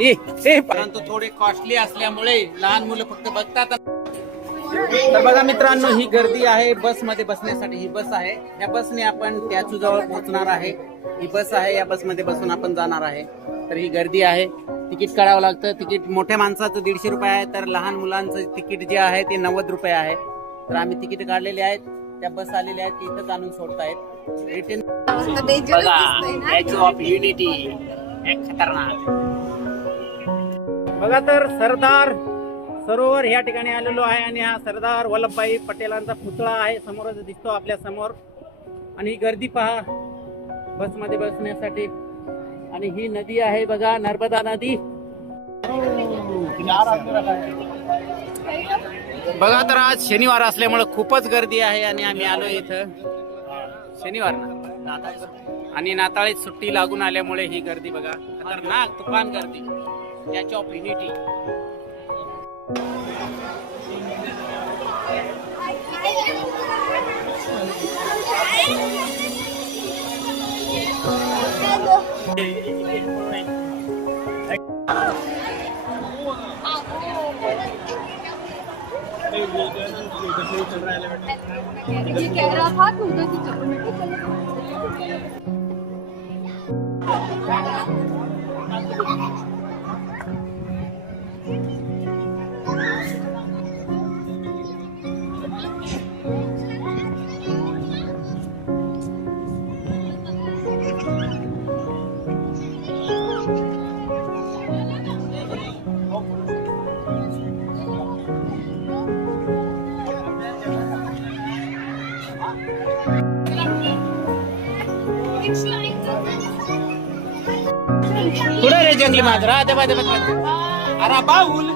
परंतु थोडे कॉस्टली असल्यामुळे लहान मुलं फक्त बघतात. तर बघा मित्रांनो, ही गर्दी आहे बस मध्ये बसण्यासाठी. ही बस आहे, या बसने आपण त्याचू जवळ पोहोचणार आहे. ही बस आहे, या बस मध्ये बसून आपण जाणार आहे. तर ही गर्दी आहे, तिकीट काढावं लागतं. तिकीट मोठ्या माणसाचं 150 रुपये आहे, तर लहान मुलांचं तिकीट जे आहे ते 90 रुपये आहे. तर आम्ही तिकीट काढलेले आहेत, त्या बस आलेल्या आहेत, इथं जाणून सोडतायत. रिटर्न ऑफ युनिटी एक खतरनाक. बघा तर सरदार सरोवर या ठिकाणी आलेलो आहे आणि हा सरदार वल्लभभाई पटेलांचा पुतळा आहे, समोरच दिसतो आपल्या समोर. आणि ही गर्दी पहा बसमध्ये बसण्यासाठी. आणि ही नदी आहे बघा, नर्मदा नदी. बघा तर आज शनिवार असल्यामुळे खूपच गर्दी आहे आणि आम्ही आलो इथं शनिवार ना, आणि नाताळी सुट्टी लागून आल्यामुळे ही गर्दी बघा, खतरनाक तुफान गर्दी. Statue of unity. ये कह रहा था कि उधर की चप्पल पुढे रे जंगली मांजरा. अरे बाऊल,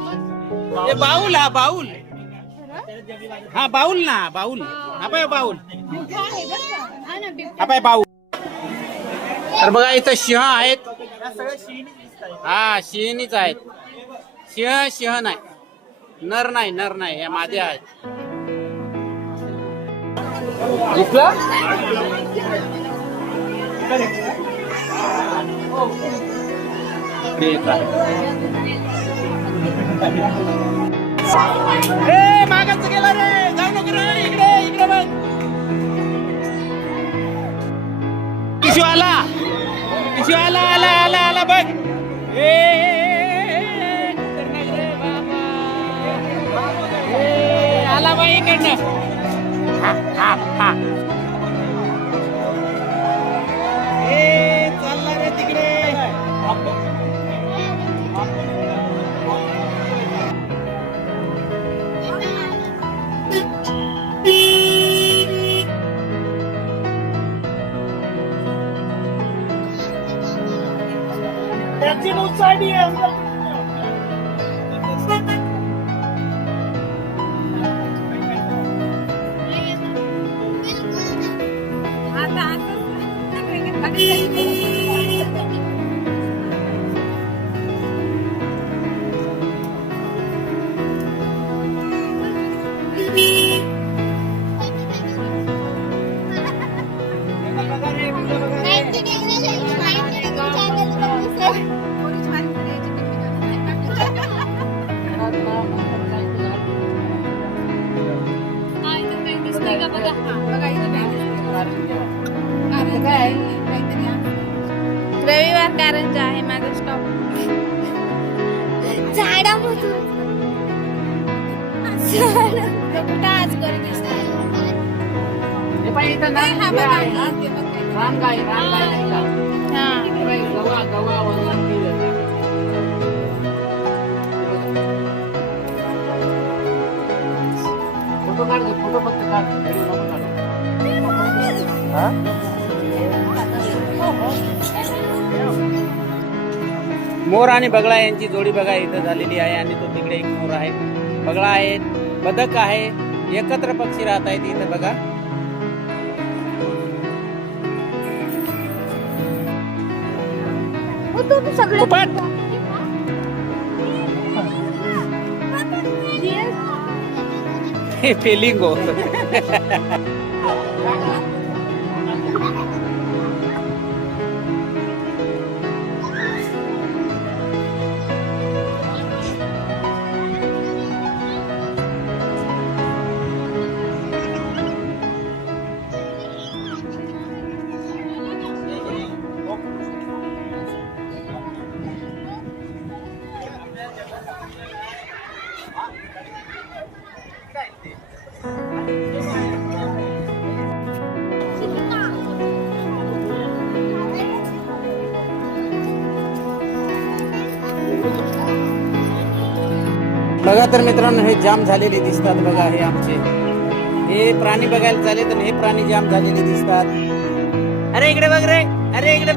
हे बाऊल, हा बाऊल, हा बाऊल ना, बाऊल. हा पाय बाऊल, हा पाय बाऊल. तर बघा इथं सिंह आहेत. हा सिंहनीच आहेत. सिंह नाही, नर नाही, नर नाही, हे मादे आहेत. दिसला रे, मागच गेला रे, जाऊ नको रे. इकडे इकडे बघ, पिशू आला, पिशू आला, आला आला आला बघ. आला बाई इकडनं. चालला रे तिकडे. त्याची नुसाडी आहे. रविवार कारंजा आहे माझा स्टॉप. झाडामधून कुठं आज गर्दी फोटो काढ, फोटो फक्त काढ. मोर आणि बगळा यांची जोडी बघा इथं झालेली आहे. आणि तो तिकडे एक मोर आहे, बगळा आहे, बदक आहे, एकत्र पक्षी राहत आहेत इथं बघा. सगळं फेलिंगो. बघा तर मित्रांनो हे जाम झालेले दिसतात बघा हे आमचे हे प्राणी बघायला चाले तर हे प्राणी जाम झालेले दिसतात. अरे इकडे बघ रे, अरे इकडे